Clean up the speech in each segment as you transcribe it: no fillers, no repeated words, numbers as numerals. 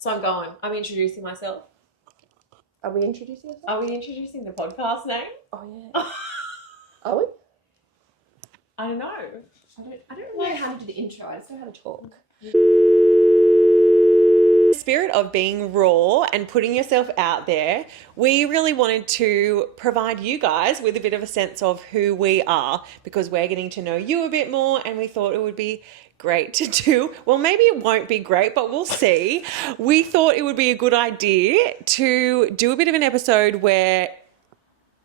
So I'm going. I'm introducing myself. Are we introducing ourselves? Are we introducing the podcast name? Oh, yeah. Are we? I don't know. I don't know how to do the intro. I just know how to talk. The spirit of being raw and putting yourself out there, we really wanted to provide you guys with a bit of a sense of who we are because we're getting to know you a bit more, and we thought it would be great to do. Well, maybe it won't be great, but we'll see. We thought it would be a good idea to do a bit of an episode where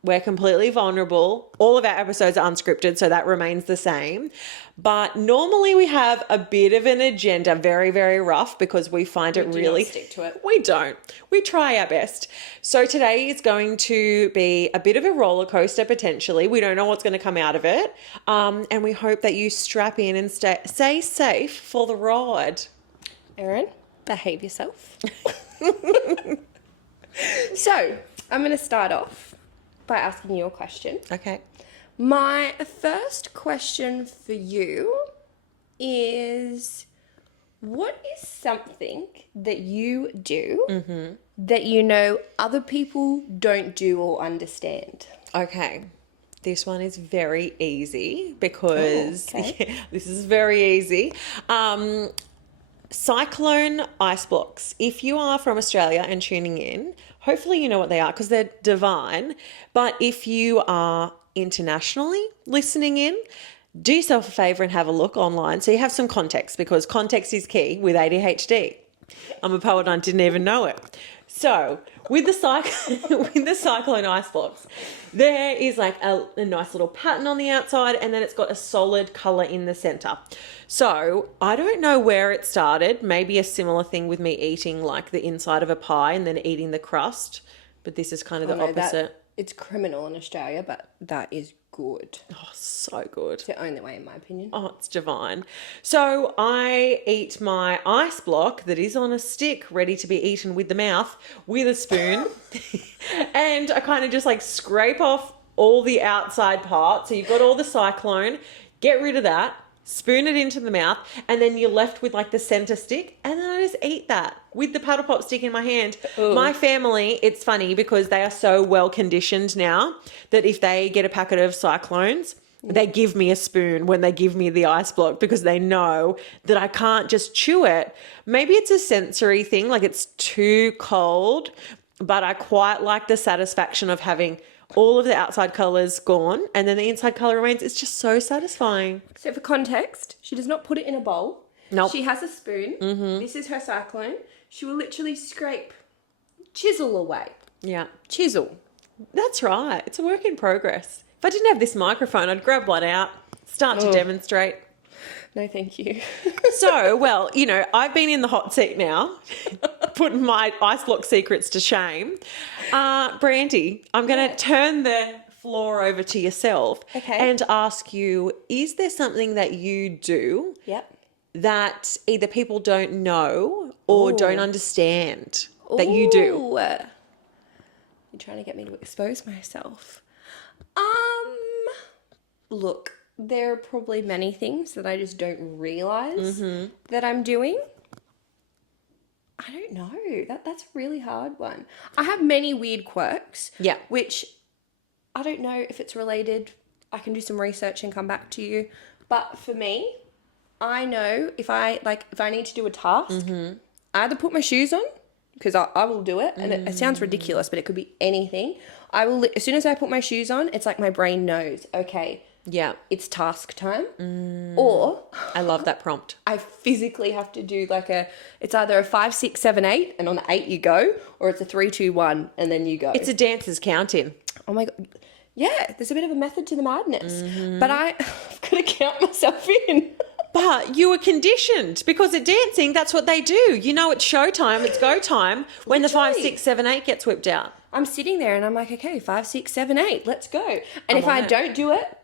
we're completely vulnerable. All of our episodes are unscripted, so that remains the same. But normally we have a bit of an agenda, very, very rough, because we find it really... We do not stick to it. We don't. We try our best. So today is going to be a bit of a roller coaster, potentially. We don't know what's going to come out of it. And we hope that you strap in and stay safe for the ride. Erin, behave yourself. So, I'm going to start off by asking you a question. Okay. My first question for you is, what is something that you do that you know other people don't do or understand? Okay. This one is very easy because okay. this is very easy. Cyclone ice blocks. If you are from Australia and tuning in, hopefully you know what they are because they're divine. But if you are internationally listening in, do yourself a favour and have a look online so you have some context, because context is key with ADHD. I'm a poet and I didn't even know it. So with the cyclone ice blocks, there is like a nice little pattern on the outside, and then it's got a solid colour in the centre. So I don't know where it started. Maybe a similar thing with me eating like the inside of a pie and then eating the crust. But this is kind of the opposite. It's criminal in Australia, but that is good. Oh, so good. It's the only way, in my opinion. Oh, it's divine. So I eat my ice block that is on a stick, ready to be eaten with the mouth, with a spoon. And I kind of just like scrape off all the outside part. So you've got all the cyclone, get rid of that, spoon it into the mouth, and then you're left with like the center stick, and then I just eat that with the paddle pop stick in my hand. Ooh. My family, it's funny because they are so well conditioned now that if they get a packet of cyclones, they give me a spoon when they give me the ice block, because they know that I can't just chew it. Maybe it's a sensory thing, like it's too cold, but I quite like the satisfaction of having all of the outside colours gone and then the inside colour remains. It's just so satisfying. So for context, she does not put it in a bowl. Nope. She has a spoon. This is her cyclone. She will literally chisel away. Yeah. Chisel. That's right. It's a work in progress. If I didn't have this microphone, I'd grab one out, start to demonstrate. No, thank you. So, well, you know, I've been in the hot seat now, putting my ice block secrets to shame. Brandy, I'm going to turn the floor over to yourself and ask you, is there something that you do that either people don't know or don't understand that you do? You're trying to get me to expose myself. Look, there are probably many things that I just don't realise that I'm doing. I don't know. That's a really hard one. I have many weird quirks. Yeah. Which I don't know if it's related. I can do some research and come back to you. But for me, I know if I need to do a task, I either put my shoes on, because I will do it, and it sounds ridiculous, but it could be anything. I will, as soon as I put my shoes on, it's like my brain knows, okay, yeah, it's task time. Or I love that prompt. I physically have to do it's either a 5, 6, 7, 8, and on the 8 you go, or it's a 3, 2, 1, and then you go. It's a dancer's count-in. Oh my God. Yeah, there's a bit of a method to the madness. But I've got to count myself in. But you were conditioned, because at dancing, that's what they do. You know, it's showtime, it's go time when the 5, 6, 7, 8 gets whipped out. I'm sitting there and I'm like, okay, 5, 6, 7, 8, let's go. And if I don't do it,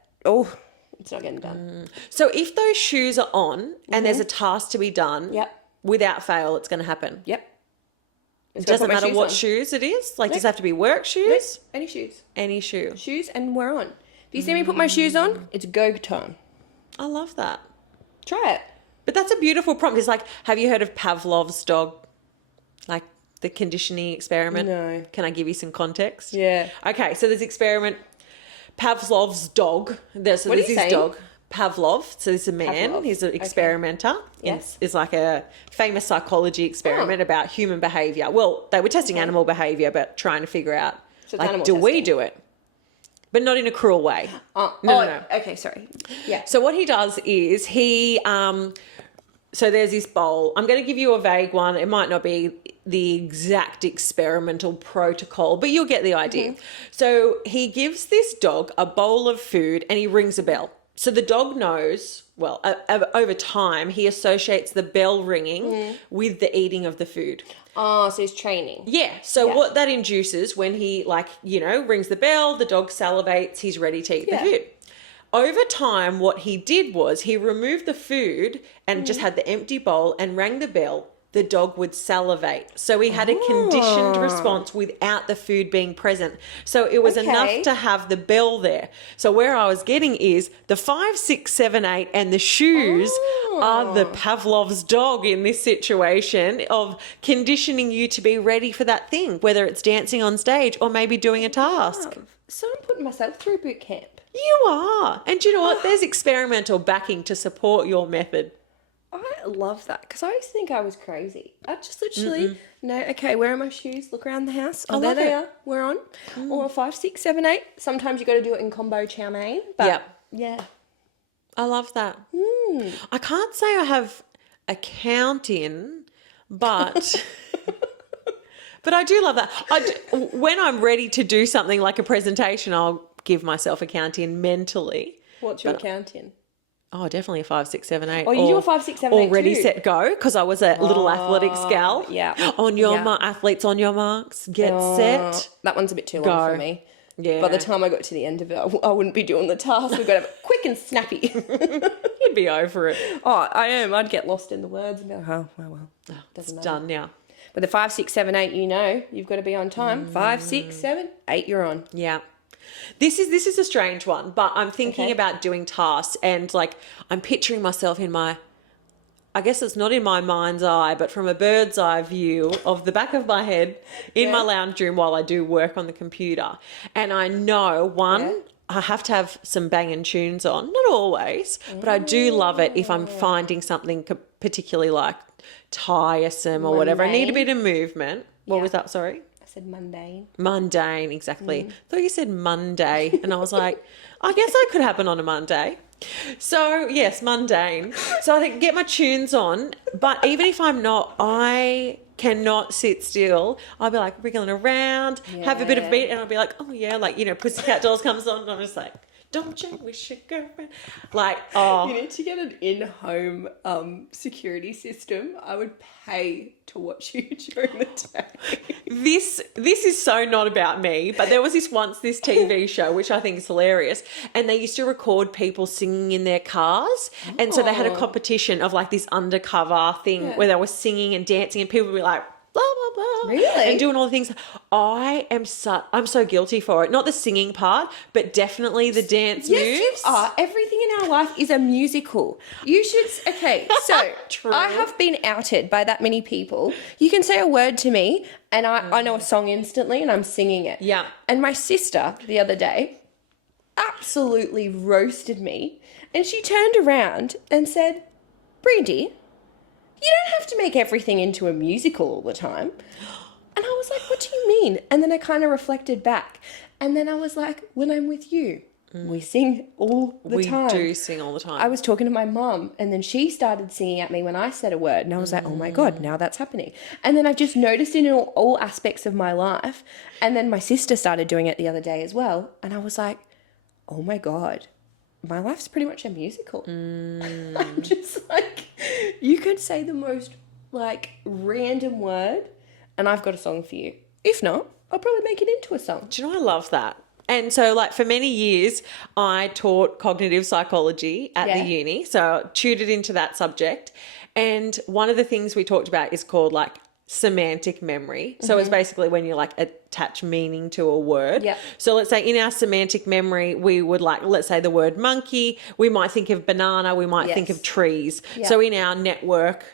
it's not getting done. So if those shoes are on and there's a task to be done, without fail, it's going to happen. Yep. It doesn't matter what shoes it is? Like, does it have to be work shoes? Nope. Any shoes. Any shoe. Shoes, and we're on. If you see me put my shoes on, it's go time. I love that. Try it. But that's a beautiful prompt. It's like, have you heard of Pavlov's dog? Like the conditioning experiment? No. Can I give you some context? Yeah. Okay, so there's experiment. Pavlov's dog. There's What are you his saying? dog. Pavlov. So this is a man. Pavlov. He's an experimenter. Yes. It's like a famous psychology experiment about human behaviour. Well, they were testing animal behaviour, but trying to figure out, So it's like, animal do we testing. do it? But not in a cruel way. No. Okay, sorry. Yeah. So what he does is so there's this bowl. I'm going to give you a vague one. It might not be the exact experimental protocol, but you'll get the idea. So he gives this dog a bowl of food and he rings a bell. So the dog knows, well, over time, he associates the bell ringing with the eating of the food. Oh, so he's training. Yeah. So what that induces when he, rings the bell, the dog salivates, he's ready to eat the food. Over time, what he did was he removed the food and just had the empty bowl and rang the bell. The dog would salivate. So he had a conditioned response without the food being present. So it was enough to have the bell there. So where I was getting is the 5, 6, 7, 8 and the shoes are the Pavlov's dog in this situation of conditioning you to be ready for that thing, whether it's dancing on stage or maybe doing a task. So I'm putting myself through boot camp. You are. And do you know what? There's experimental backing to support your method. I love that because I used to think I was crazy. I just literally know, okay, where are my shoes? Look around the house. Oh, there love they it. are. We're on. Or 5, 6, 7, 8. Sometimes you got to do it in combo chow mein. But yeah. I love that. I can't say I have a count in, but but I do love that. When I'm ready to do something like a presentation, I'll give myself a count in mentally. What's your count in? Oh, definitely a 5, 6, 7, 8. Oh, you do a 5, 6, 7, 8 Ready, too? set, go, because I was a little athletics gal. Yeah. Athletes on your marks, get set. That one's a bit too long Go. for me. Yeah. By the time I got to the end of it, I wouldn't be doing the task. We've got to have it quick and snappy. You'd be over it. Oh, I am. I'd get lost in the words and be like, oh, well. It's done now. But the 5, 6, 7, 8, you've got to be on time. 5, 6, 7, 8, you're on. Yeah. This is a strange one, but I'm thinking about doing tasks and I'm picturing myself in I guess it's not in my mind's eye, but from a bird's eye view of the back of my head in my lounge room while I do work on the computer. And I know, I have to have some banging tunes on, not always, but I do love it if I'm finding something particularly tiresome or whatever. I need a bit of movement. What was that? Sorry? I said mundane. Mundane, exactly. Thought you said Monday, and I was like, I guess that could happen on a Monday. So, yes, mundane. So I think get my tunes on, but even if I'm not, I cannot sit still. I'll be wriggling around, have a bit of a beat, and I'll be Pussycat Dolls comes on, and I'm just like, don't you wish a girlfriend? You need to get an in-home security system. I would pay to watch you during the day. This is so not about me, but there was this TV show, which I think is hilarious, and they used to record people singing in their cars. And so they had a competition of this undercover thing where they were singing and dancing and people would be like, blah, blah, blah. Really? And doing all the things. I'm so guilty for it. Not the singing part, but definitely the dance moves. Yes, you are. Everything in our life is a musical. You should... Okay, so True. I have been outed by that many people. You can say a word to me and I know a song instantly and I'm singing it. Yeah. And my sister the other day absolutely roasted me and she turned around and said, Brindy, you don't have to make everything into a musical all the time. And I was like, what do you mean? And then I kind of reflected back. And then I was like, when I'm with you, we sing all the time. We do sing all the time. I was talking to my mum and then she started singing at me when I said a word. And I was like, oh my God, now that's happening. And then I've just noticed it in all aspects of my life. And then my sister started doing it the other day as well. And I was like, oh my God. My life's pretty much a musical. I'm just you could say the most random word and I've got a song for you. If not, I'll probably make it into a song. Do you know, I love that. And so for many years, I taught cognitive psychology at the uni. So tutored into that subject. And one of the things we talked about is called semantic memory. So it's basically when you attach meaning to a word. Yeah. So let's say in our semantic memory, we would let's say the word monkey, we might think of banana, we might think of trees. Yeah. So in our network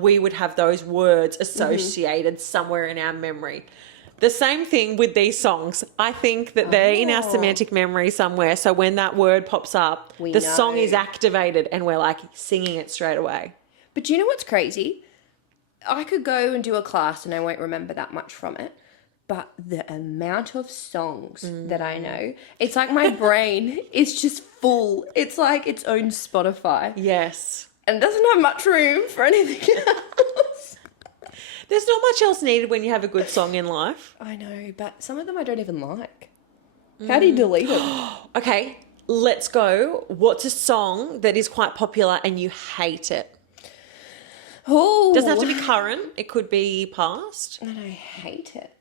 we would have those words associated somewhere in our memory. The same thing with these songs. I think that they're in our semantic memory somewhere. So when that word pops up, the song is activated and we're like singing it straight away. But do you know what's crazy? I could go and do a class and I won't remember that much from it. But the amount of songs that I know, it's like my brain is just full. It's like its own Spotify. Yes. And doesn't have much room for anything else. There's not much else needed when you have a good song in life. I know, but some of them I don't even like. How do you delete them? Okay, let's go. What's a song that is quite popular and you hate it? Oh, Doesn't have to be current. It could be past. And I hate it.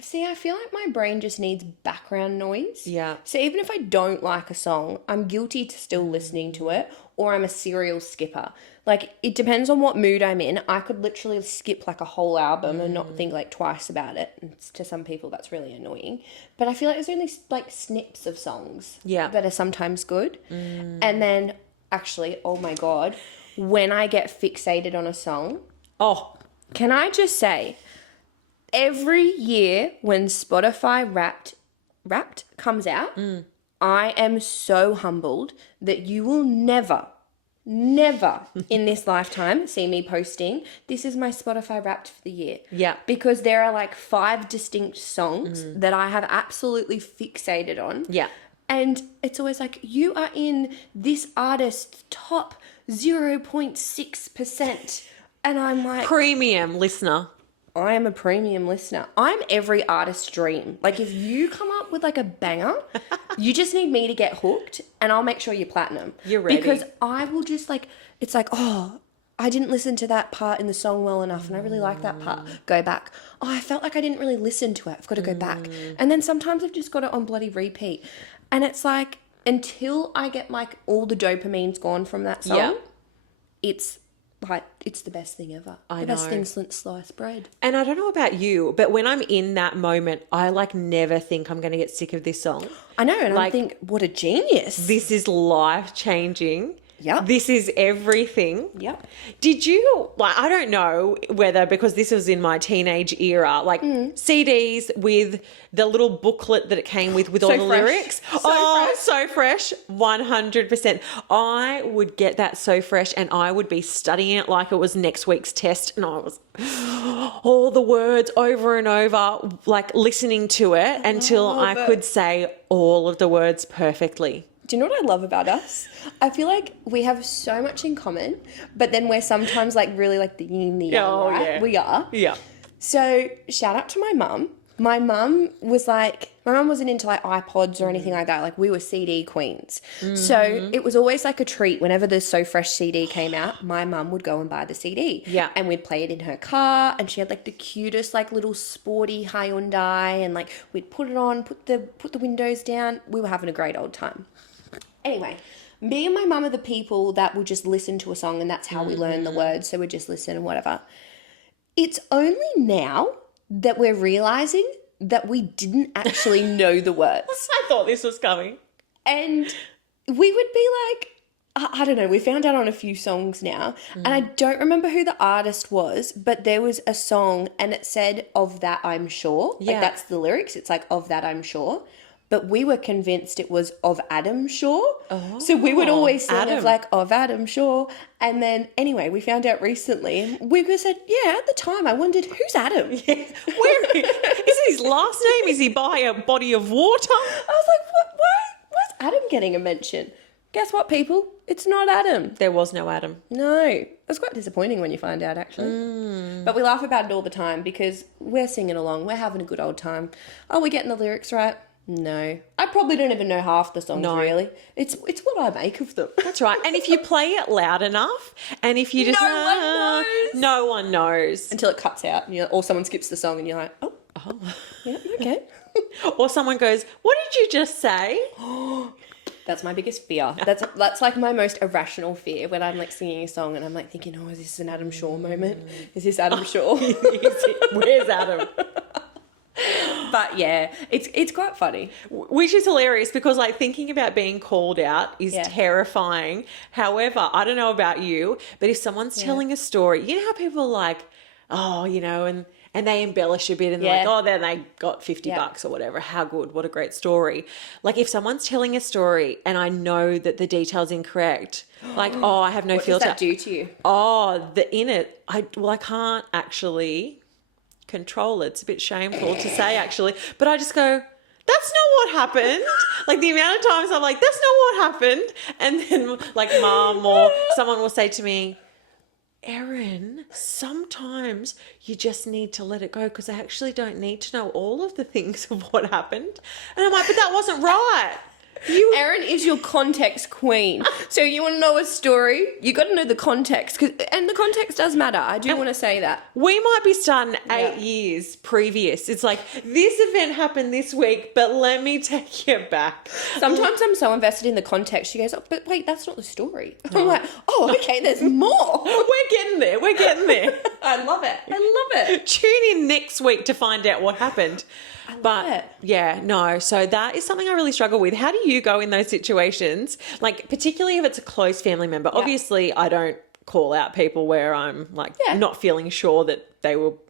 See, I feel like my brain just needs background noise. Yeah. So even if I don't like a song, I'm guilty to still listening to it, or I'm a serial skipper. Like, it depends on what mood I'm in. I could literally skip like a whole album and not think like twice about it. And to some people, that's really annoying. But I feel like there's only like snips of songs that are sometimes good. And then actually, oh my God, when I get fixated on a song, can I just say, every year when Spotify Wrapped comes out, I am so humbled that you will never in this lifetime see me posting, this is my Spotify Wrapped for the year. Yeah. Because there are like 5 distinct songs that I have absolutely fixated on. Yeah. And it's always like, you are in this artist's top 0.6%. And I'm like... Premium listener. I am a premium listener. I'm every artist's dream. Like, if you come up with like a banger, you just need me to get hooked and I'll make sure you're platinum. You're ready. Because I will just like, it's like, oh, I didn't listen to that part in the song well enough and I really like that part. Go back. Oh, I felt like I didn't really listen to it. I've got to go back. And then sometimes I've just got it on bloody repeat. And it's like, until I get like all the dopamine's gone from that song, it's like, it's the best thing ever. The best thing since sliced bread. And I don't know about you, but when I'm in that moment, I like never think I'm going to get sick of this song. I know, and like, I think, what a genius. This is life-changing. Yep. This is everything. Yep. Did you, like, I don't know whether, because this was in my teenage era, like CDs with the little booklet that it came with all the lyrics. So fresh. 100%. I would get that so fresh and I would be studying it like it was next week's test. And I was all the words over and over, like listening to it until I could say all of the words perfectly. Do you know what I love about us? I feel like we have so much in common, but then we're sometimes like really like the yin, the yang, right? Yeah. We are. Yeah. So shout out to my mum. My mum wasn't into like iPods or anything like that. Like, we were CD queens. So it was always like a treat whenever the So Fresh CD came out. My mum would go and buy the CD. Yeah. And we'd play it in her car, and she had like the cutest like little sporty Hyundai, and like we'd put it on, put the windows down. We were having a great old time. Anyway, me and my mum are the people that will just listen to a song and that's how we learn the words. So we just listen and whatever. It's only now that we're realizing that we didn't actually know the words. I thought this was coming. And we would be like, I don't know, we found out on a few songs now. And I don't remember who the artist was, but there was a song and it said, "Of that I'm sure." Yeah. Like, that's the lyrics. It's like, "Of that I'm sure." But we were convinced it was "Of Adam Shaw." Oh, so we would always sing of like, "Of Adam Shaw." And then anyway, we found out recently, we said, yeah, at the time I wondered, who's Adam? Yeah. Where is it his last name? Is he by a body of water? I was like, why's Adam getting a mention? Guess what, people? It's not Adam. There was no Adam. No. It was quite disappointing when you find out, actually. But we laugh about it all the time because we're singing along. We're having a good old time. Are we getting the lyrics right? No. I probably don't even know half the songs, really. It's what I make of them. That's right. And if you play it loud enough and if you just... No one knows. Until it cuts out and or someone skips the song and you're like, oh. Yeah, okay. Or someone goes, what did you just say? That's my biggest fear. That's like my most irrational fear when I'm like singing a song and I'm like thinking, oh, is this an Adam Shaw moment? Is this Adam Shaw? Where's Adam? But yeah, it's quite funny. Which is hilarious because like thinking about being called out is terrifying. However, I don't know about you, but if someone's telling a story, you know how people are like, oh, you know, and they embellish a bit and they're like, oh, then they got $50 or whatever. How good. What a great story. Like if someone's telling a story and I know that the detail's incorrect, like, oh, I have no filter. What does that do to you? Oh, I can't actually control it. It's a bit shameful to say actually, but I just go, that's not what happened. Like the amount of times I'm like, that's not what happened. And then like mom or someone will say to me, Erin, sometimes you just need to let it go because I actually don't need to know all of the things of what happened. And I'm like, but that wasn't right. Erin is your context queen. So you want to know a story, you got to know the context. And the context does matter. I do want to say that. We might be starting 8 years previous. It's like, this event happened this week, but let me take you back. Sometimes I'm so invested in the context. She goes, oh, but wait, that's not the story. I'm like, oh, okay, there's more. We're getting there. I love it. Tune in next week to find out what happened. So that is something I really struggle with. How do you go in those situations? Like, particularly if it's a close family member. Yeah. Obviously, I don't call out people where I'm like not feeling sure that they will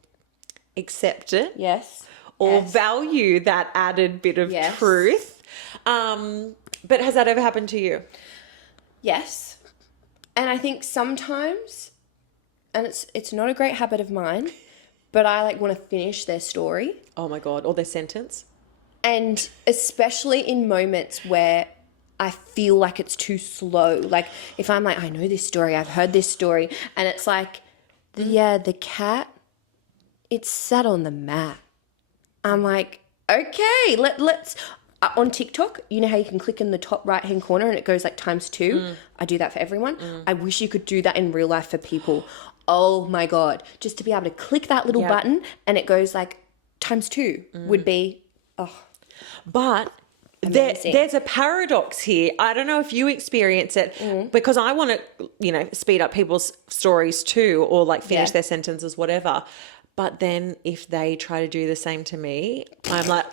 accept it. Yes. Or value that added bit of truth. But has that ever happened to you? Yes. And I think sometimes, and it's not a great habit of mine, but I like want to finish their story. Oh my God, or their sentence. And especially in moments where I feel like it's too slow. Like if I'm like, I know this story, I've heard this story, and it's like, the cat, it's sat on the mat. I'm like, okay, let's on TikTok, you know how you can click in the top right hand corner and it goes like ×2? I do that for everyone. I wish you could do that in real life for people. Oh my God, just to be able to click that little button and it goes like ×2 would be, But there's a paradox here. I don't know if you experience it because I want to, speed up people's stories too, or like finish their sentences, whatever. But then if they try to do the same to me, I'm like,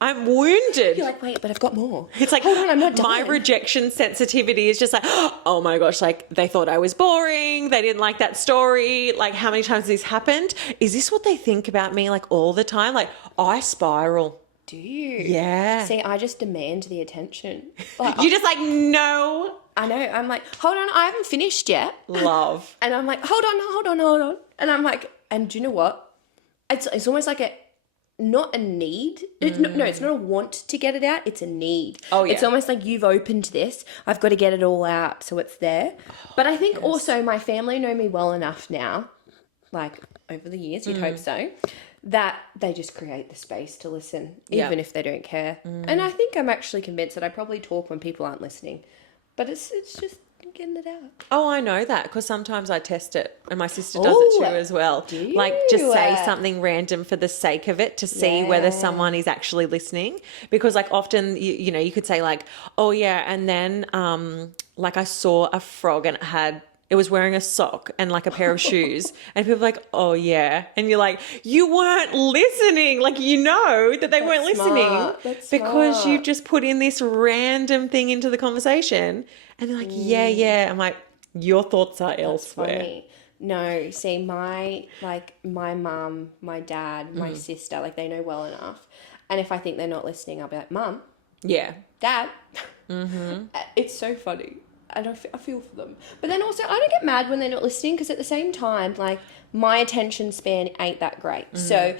I'm wounded. You're like, wait, but I've got more. It's like, hold on, I'm not done. My rejection sensitivity is just like, oh my gosh, like they thought I was boring. They didn't like that story. Like how many times this happened? Is this what they think about me like all the time? Like I spiral. Do you? Yeah. See, I just demand the attention. Like, you just like, no. I know. I'm like, hold on, I haven't finished yet. Love. And I'm like, hold on. And I'm like, and do you know what? It's almost like not a need. No, it's not a want to get it out. It's a need. Oh, yeah. It's almost like you've opened this. I've got to get it all out so it's there. But I think also my family know me well enough now, like over the years, you'd hope so, that they just create the space to listen, even if they don't care. And I think I'm actually convinced that I probably talk when people aren't listening. But it's just getting it out. Oh, I know that because sometimes I test it and my sister does it too as well. Do you? Like just say something random for the sake of it to see whether someone is actually listening. Because like often, you could say like, oh yeah, and then like I saw a frog and it was wearing a sock and like a pair of shoes. And people are like, oh yeah. And you're like, you weren't listening. Like, that they weren't listening because you've just put in this random thing into the conversation. And they're like, yeah. I'm like, your thoughts are elsewhere. Funny. No, see, my mum, my dad, my sister, like they know well enough. And if I think they're not listening, I'll be like, Mum. Yeah. Dad. It's so funny. And I feel for them. But then also, I don't get mad when they're not listening because at the same time, like, my attention span ain't that great. So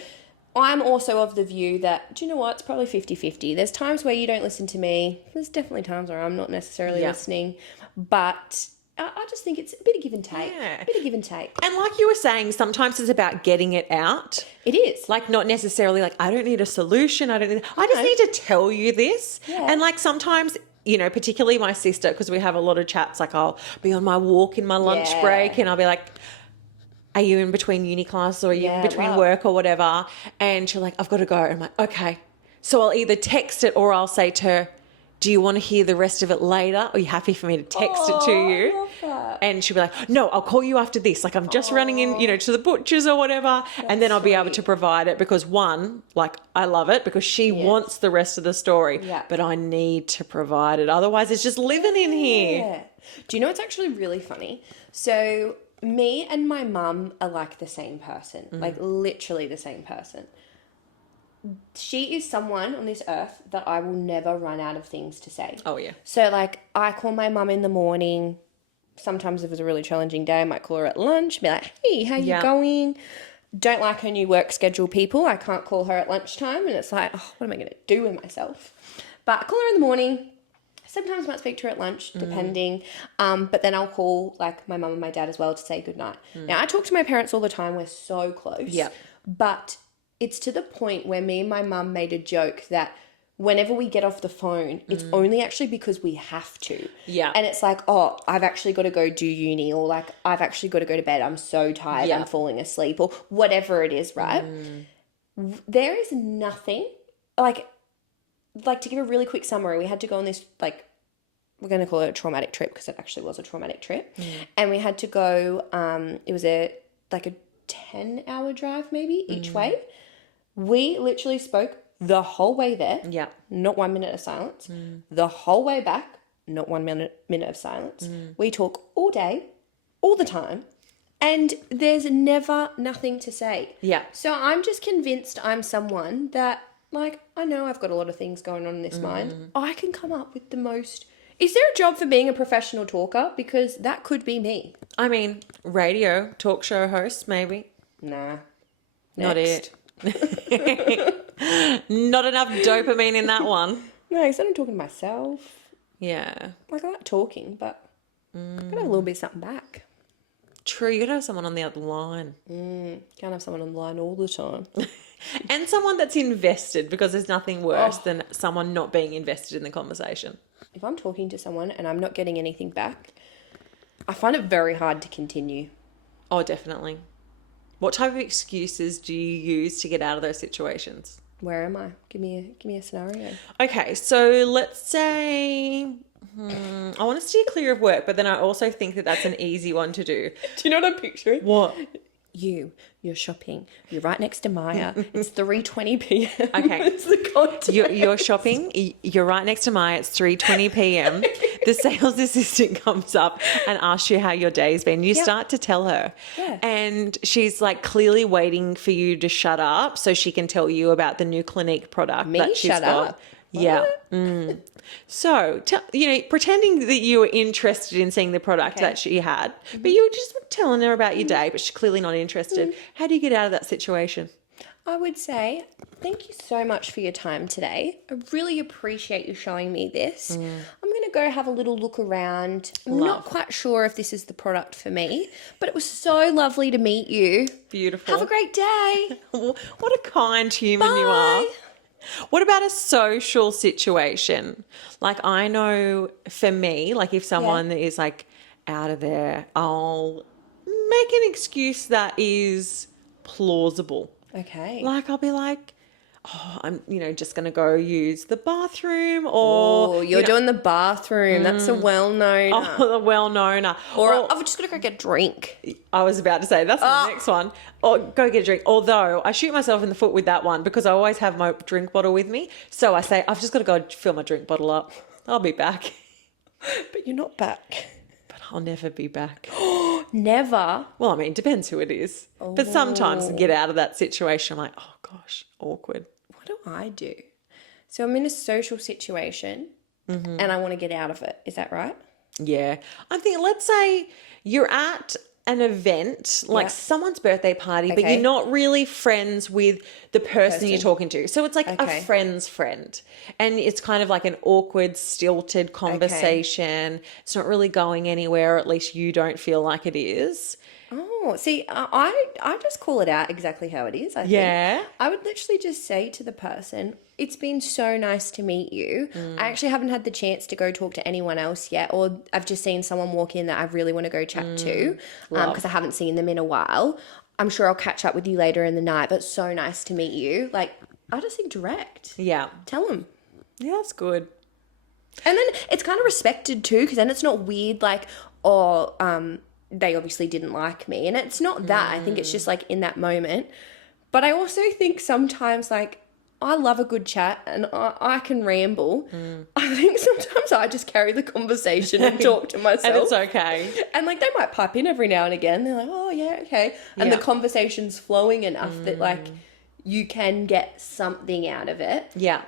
I'm also of the view that, do you know what? It's probably 50-50. There's times where you don't listen to me. There's definitely times where I'm not necessarily listening. But I just think it's a bit of give and take. Yeah. A bit of give and take. And like you were saying, sometimes it's about getting it out. It is. Like not necessarily like, I don't need a solution. I just need to tell you this. Yeah. And like sometimes, particularly my sister, because we have a lot of chats, like I'll be on my walk in my lunch break and I'll be like, are you in between uni classes or are you in between work or whatever? And she'll like, I've got to go. And I'm like, okay. So I'll either text it or I'll say to her, do you want to hear the rest of it later? Or are you happy for me to text it to you? I love that. And she'll be like, no, I'll call you after this. Like, I'm just running in, to the butcher's or whatever. And then I'll be able sweet. to provide it because one, like, I love it because she wants the rest of the story. Yeah. But I need to provide it. Otherwise, it's just living in here. Yeah. Do you know what's actually really funny? So me and my mum are like the same person, like literally the same person. She is someone on this earth that I will never run out of things to say. Oh, yeah. So, like, I call my mum in the morning. Sometimes if it's a really challenging day, I might call her at lunch, be like, hey, how you going? Don't like her new work schedule, people. I can't call her at lunchtime. And it's like, oh, what am I going to do with myself? But I call her in the morning. Sometimes I might speak to her at lunch, depending. But then I'll call, like, my mum and my dad as well to say goodnight. Now, I talk to my parents all the time. We're so close. Yeah. But it's to the point where me and my mum made a joke that whenever we get off the phone, it's only actually because we have to. Yeah. And it's like, oh, I've actually got to go do uni, or like, I've actually got to go to bed. I'm so tired. I'm falling asleep, or whatever it is, right? There is nothing, like to give a really quick summary, we had to go on this, like, we're going to call it a traumatic trip because it actually was a traumatic trip. And we had to go, it was a 10-hour drive maybe each way. We literally spoke the whole way there. Yeah. Not 1 minute of silence. The whole way back, not 1 minute of silence. We talk all day, all the time, and there's never nothing to say. Yeah. So I'm just convinced I'm someone that, like, I know I've got a lot of things going on in this mind. I can come up with the most... Is there a job for being a professional talker? Because that could be me. I mean, radio, talk show host, maybe. Nah. Not Next. it. Not enough dopamine in that one. No, because I'm talking to myself. Yeah. Like, I like talking, but I gotta have a little bit of something back. True, you gotta have someone on the other line. Can't have someone on the line all the time. And someone that's invested, because there's nothing worse than someone not being invested in the conversation. If I'm talking to someone and I'm not getting anything back, I find it very hard to continue. Oh, definitely. What type of excuses do you use to get out of those situations? Where am I? Give me a scenario. Okay, so let's say I want to steer clear of work, but then I also think that that's an easy one to do. Do you know what I'm picturing? What? You're shopping. You're right next to Maya. It's 3:20 p.m. Okay. It's the context. You're shopping. You're right next to Maya. It's 3:20 p.m. The sales assistant comes up and asks you how your day's been. You start to tell her. Yeah. And she's like clearly waiting for you to shut up so she can tell you about the new Clinique product that she's shut got. up? Yeah. So, pretending that you were interested in seeing the product that she had, but you were just telling her about your day, but she's clearly not interested. How do you get out of that situation? I would say, thank you so much for your time today. I really appreciate you showing me this. I'm going to go have a little look around. I'm not quite sure if this is the product for me, but it was so lovely to meet you. Beautiful. Have a great day. What a kind human you are. What about a social situation? Like, I know for me, like if someone is like out of there, I'll make an excuse that is plausible. Okay. Like, I'll be like, oh, I'm, just going to go use the bathroom, or... Oh, you're doing the bathroom. That's a well-known. Oh, the well-known. Or I've just got to go get a drink. I was about to say, that's the next one. Or go get a drink. Although, I shoot myself in the foot with that one because I always have my drink bottle with me. So I say, I've just got to go fill my drink bottle up. I'll be back. But you're not back. But I'll never be back. Never? Well, I mean, depends who it is. But sometimes to get out of that situation, I'm like, oh gosh, awkward. What do I do? So I'm in a social situation and I want to get out of it. Is that right? Yeah. I'm thinking, let's say you're at an event, like someone's birthday party, but you're not really friends with the person you're talking to. So it's like a friend's friend. And it's kind of like an awkward, stilted conversation. It's not really going anywhere, or at least you don't feel like it is. Oh, see, I just call it out exactly how it is, I think. Yeah. I would literally just say to the person, it's been so nice to meet you. I actually haven't had the chance to go talk to anyone else yet, or I've just seen someone walk in that I really want to go chat to because I haven't seen them in a while. I'm sure I'll catch up with you later in the night, but so nice to meet you. Like, I just think direct. Yeah. Tell them. Yeah, that's good. And then it's kind of respected too, because then it's not weird like, oh, they obviously didn't like me. And it's not that. I think it's just like in that moment. But I also think sometimes like I love a good chat and I can ramble. I think sometimes I just carry the conversation and talk to myself. And it's okay. And like they might pipe in every now and again. They're like, oh yeah, okay. And the conversation's flowing enough that like you can get something out of it. Yeah.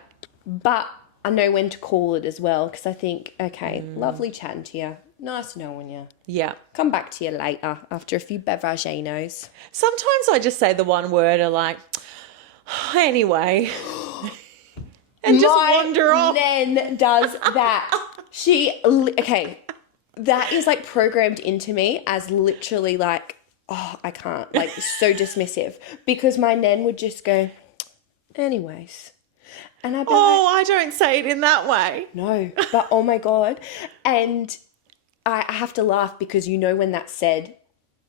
But I know when to call it as well, because I think, okay, lovely chatting to you. Nice knowing you. Yeah. Come back to you later after a few beveraginos. Sometimes I just say the one word or like, anyway, and just wander off. Nan does that. That is like programmed into me as literally like, oh, I can't, like so dismissive, because my nan would just go, anyways. And I'd be I don't say it in that way. no, but oh my God. And I have to laugh because when that's said,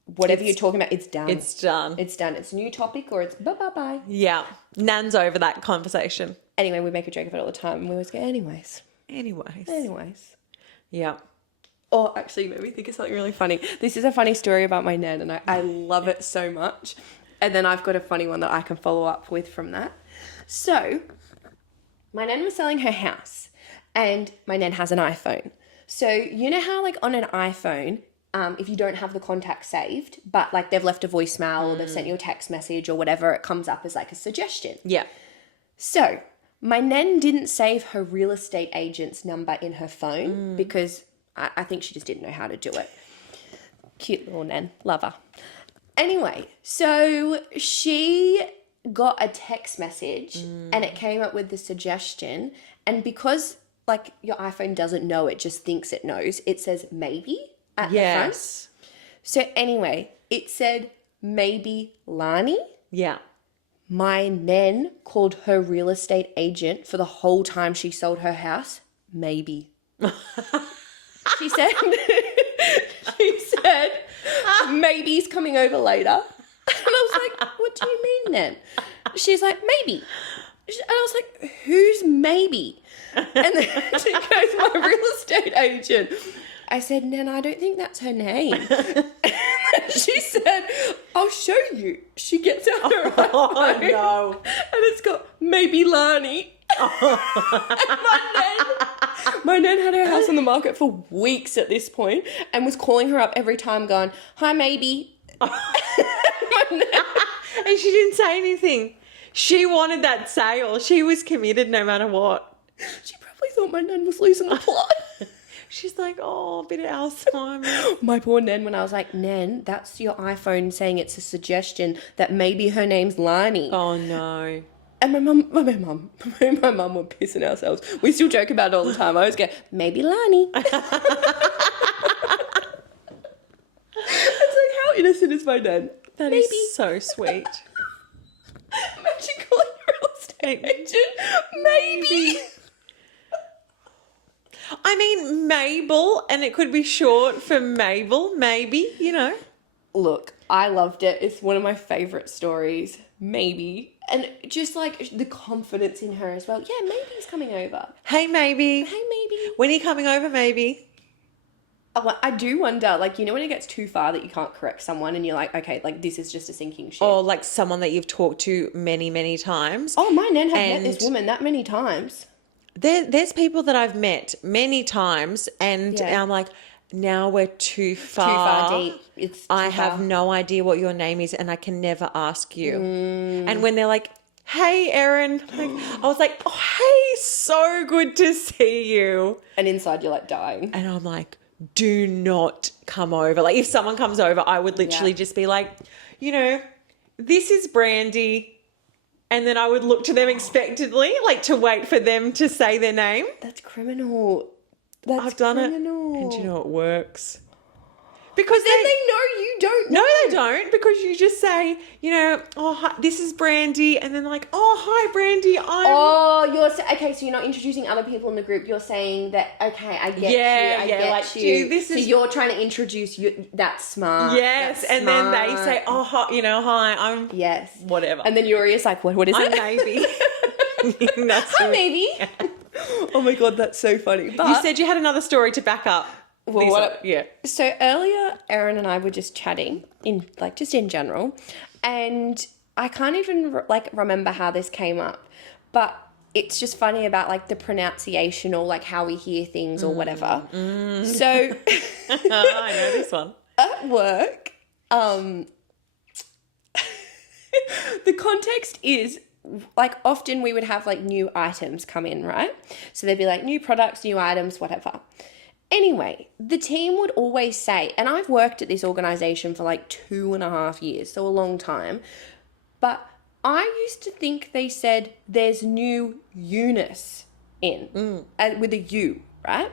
whatever you're talking about, it's done. It's done. It's done. It's a new topic or it's bye-bye-bye. Yeah. Nan's over that conversation. Anyway, we make a joke of it all the time and we always go, anyways. Anyways. Yeah. Oh, actually, made me think of something really funny. This is a funny story about my nan and I love it so much. And then I've got a funny one that I can follow up with from that. So, my nan was selling her house and my nan has an iPhone. So, you know how like on an iPhone, if you don't have the contact saved, but like they've left a voicemail or they've sent you a text message or whatever, it comes up as like a suggestion. Yeah. So my nan didn't save her real estate agent's number in her phone because I think she just didn't know how to do it. Cute little nan. Love her. Anyway, so she got a text message and it came up with the suggestion. And because like your iPhone doesn't know, it just thinks it knows, it says maybe at the front. So anyway, it said maybe Lani. Yeah. My nan called her real estate agent for the whole time she sold her house, maybe. She said, maybe's coming over later. And I was like, what do you mean then? She's like, maybe. And I was like, who's maybe? And then she goes, my real estate agent. I said, Nan, I don't think that's her name. And she said, I'll show you. She gets out her iPhone. Oh, no. And it's got maybe Lani. And my nan had her house on the market for weeks at this point and was calling her up every time going, hi, maybe. And she didn't say anything. She wanted that sale. She was committed no matter what. She probably thought my nan was losing the plot. She's like, oh, a bit of Alzheimer's. My poor Nan, when I was like, Nan, that's your iPhone saying it's a suggestion that maybe her name's Lani. Oh, no. And my mum were pissing ourselves. We still joke about it all the time. I always go, maybe Lani. It's like, how innocent is my Nan? That maybe. is so sweet. Imagine calling a real estate agent, maybe. I mean, Mabel, and it could be short for Mabel, maybe, Look, I loved it. It's one of my favourite stories. Maybe. And just like the confidence in her as well. Yeah, maybe he's coming over. Hey, maybe. Hey, maybe. When are you coming over, maybe? Oh, I do wonder, like, when it gets too far that you can't correct someone and you're like, okay, like, this is just a sinking ship. Or like someone that you've talked to many, many times. Oh, my nan has met this woman that many times. There's people that I've met many times and I'm like, now we're too far. Too far deep. It's too I far. have no idea what your name is and I can never ask you. And when they're like, hey, Erin, I was like, oh, hey, so good to see you. And inside you're like dying. And I'm like, do not come over. Like if someone comes over, I would literally just be like, this is Brandy. And then I would look to them expectantly, like to wait for them to say their name. That's criminal. I've done criminal. it. And do you know it works? Because then they know you don't know. No, they don't. Because you just say, oh, hi, this is Brandy. And then they're like, oh, hi, Brandy. Okay, so you're not introducing other people in the group. You're saying that, okay, I get you. I get you. Dude, so you're trying to introduce you. That's smart. Yes. That's and smart. then they say, oh, hi, hi, I'm whatever. And then you're just like, what is I'm it? maybe. Hi, maybe. Oh my God, that's so funny. But You said you had another story to back up. Well, Yeah. So earlier, Erin and I were just chatting just in general, and I can't even remember how this came up, but it's just funny about like the pronunciation or like how we hear things or whatever. So I know this one. at work, the context is like often we would have like new items come in, right? So there'd be like new products, new items, whatever. Anyway, the team would always say, and I've worked at this organization for like 2.5 years, so a long time, but I used to think they said there's new Eunice in, with a U, right?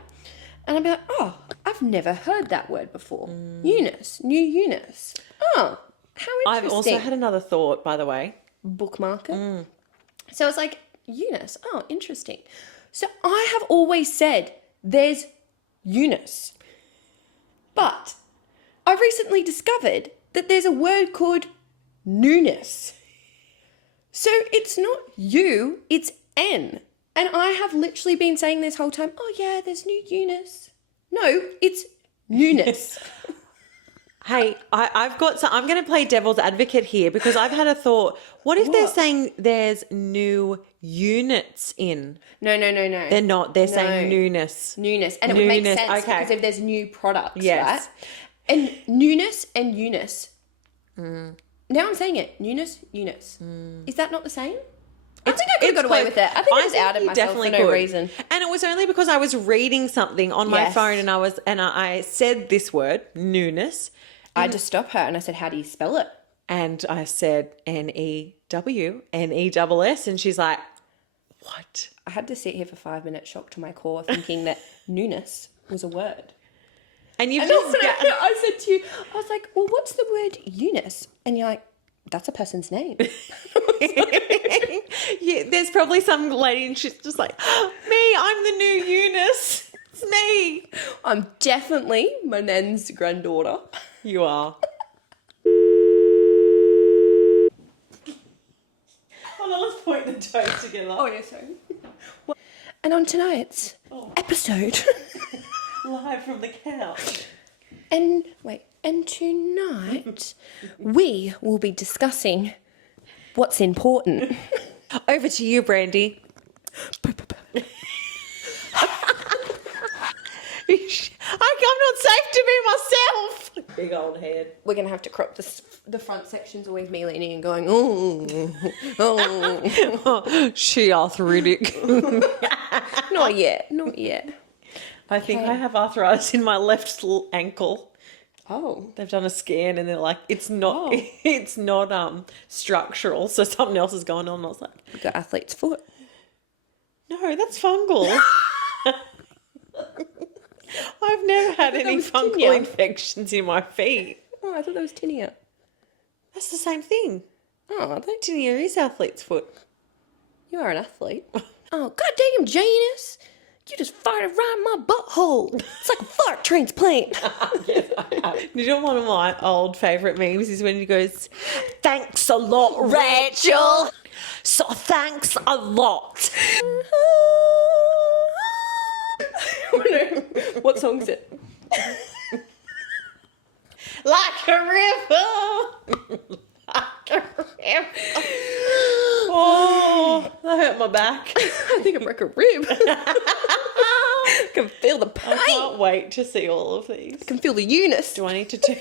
And I'd be like, oh, I've never heard that word before. Eunice, new Eunice. Oh, how interesting. I've also had another thought, by the way. Bookmark it. So it's like, Eunice, oh, interesting. So I have always said there's Eunice. But I recently discovered that there's a word called newness. So it's not you, it's N. And I have literally been saying this whole time, oh yeah, there's new Eunice. No, it's newness. Hey, I'm going to play devil's advocate here because I've had a thought. What if they're saying there's new units in? No. They're not. They're saying newness. Newness. And it would make sense because if there's new products, right? And newness and Eunice. Now I'm saying it. Newness, Eunice. Is that not the same? I think I could have got away with it. I think I just outed myself for no reason. And it was only because I was reading something on my phone and I said this word, newness. I just stopped her and I said, how do you spell it? And I said Newnes, and she's like, what? I had to sit here for 5 minutes, shocked to my core, thinking that newness was a word. And you've I said to you, I was like, well, what's the word Eunice? And you're like, that's a person's name. Yeah, there's probably some lady and she's just like, me, I'm the new Eunice. It's me. I'm definitely my nan's granddaughter. You are. Hold on, let's point the toes together. Oh, yeah, sorry. And on tonight's episode... Live from the couch. And tonight we will be discussing what's important. Over to you, Brandy. I'm not safe to be myself. Big old head. We're going to have to crop the front sections always me leaning and going, oh. She arthritic. Not yet. I think I have arthritis in my left ankle. Oh. They've done a scan and they're like, it's not structural, so something else is going on. I was like, You got athlete's foot. no, that's fungal. I've never had any fungal tinea. infections in my feet. Oh, I thought that was tinea. That's the same thing. Oh, are they? Tinea is athlete's foot. You are an athlete. Oh, goddamn, Janus. You just farted right in my butthole. It's like a fart transplant. You know, one of my old favourite memes is when he goes, thanks a lot, Rachel. So thanks a lot. What song is it? Like a river. Like a river. Oh, that hurt my back. I think I broke a rib. I can feel the pain. I can't wait to see all of these. I can feel the Eunice. Do I need to do...